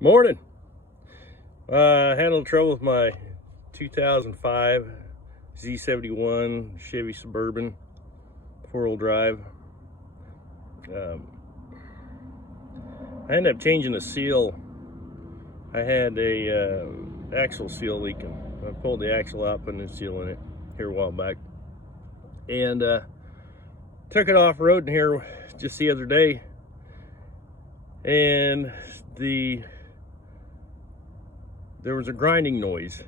Morning. I had a little trouble with my 2005 Z71 Chevy Suburban four-wheel drive. I ended up changing the seal. I had a axle seal leaking. I pulled the axle out, put a new seal in it here a while back, and took it off roading here just the other day, and there was a grinding noise. It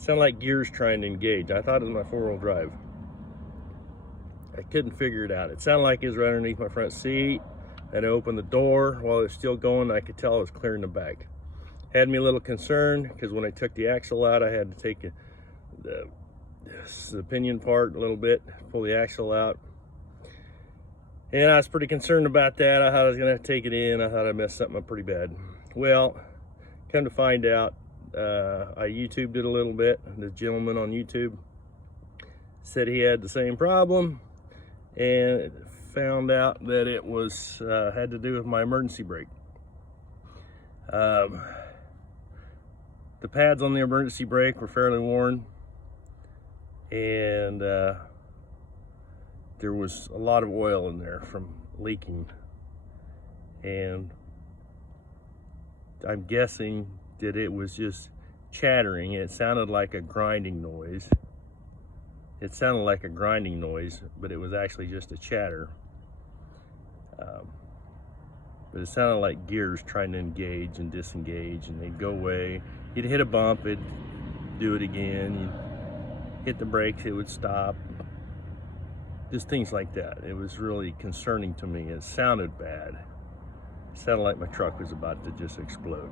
sounded like gears trying to engage. I thought it was my four-wheel drive. I couldn't figure it out. It sounded like it was right underneath my front seat. I opened the door while it was still going. I could tell it was clearing the back. Had me a little concerned because when I took the axle out, I had to take the pinion part a little bit, pull the axle out. And I was pretty concerned about that. I thought I was gonna have to take it in. I thought I messed something up pretty bad. Well, come to find out, I YouTubed it a little bit. The gentleman on YouTube said he had the same problem, and found out that it was had to do with my emergency brake. The pads on the emergency brake were fairly worn, and there was a lot of oil in there from leaking, and I'm guessing that it was just chattering. It sounded like a grinding noise. It sounded like a grinding noise, but it was actually just a chatter. But it sounded like gears trying to engage and disengage, and they'd go away. You'd hit a bump, it'd do it again. You'd hit the brakes, it would stop. Just things like that. It was really concerning to me. It sounded bad. It sounded like my truck was about to just explode.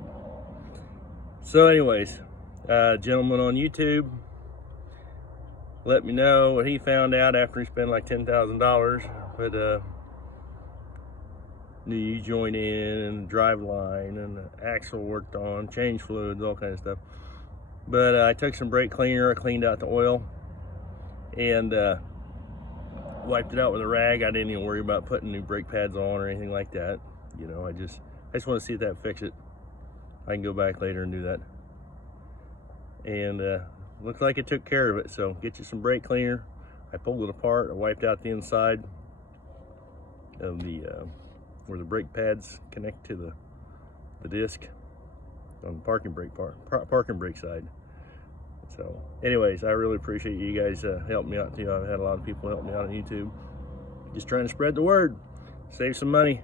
So anyways, gentleman on YouTube let me know what he found out after he spent like $10,000. But new U-joint in, and drive line, and the axle worked on, change fluids, all kinds of stuff. But I took some brake cleaner, I cleaned out the oil, and wiped it out with a rag. I didn't even worry about putting new brake pads on or anything like that. You know, I just want to see if that fix it. I can go back later and do that. And looks like it took care of it. So get you some brake cleaner. I pulled it apart. I wiped out the inside of the where the brake pads connect to the disc on the parking brake side. So anyways, I really appreciate you guys helping me out too. I've had a lot of people help me out on YouTube, just trying to spread the word, save some money.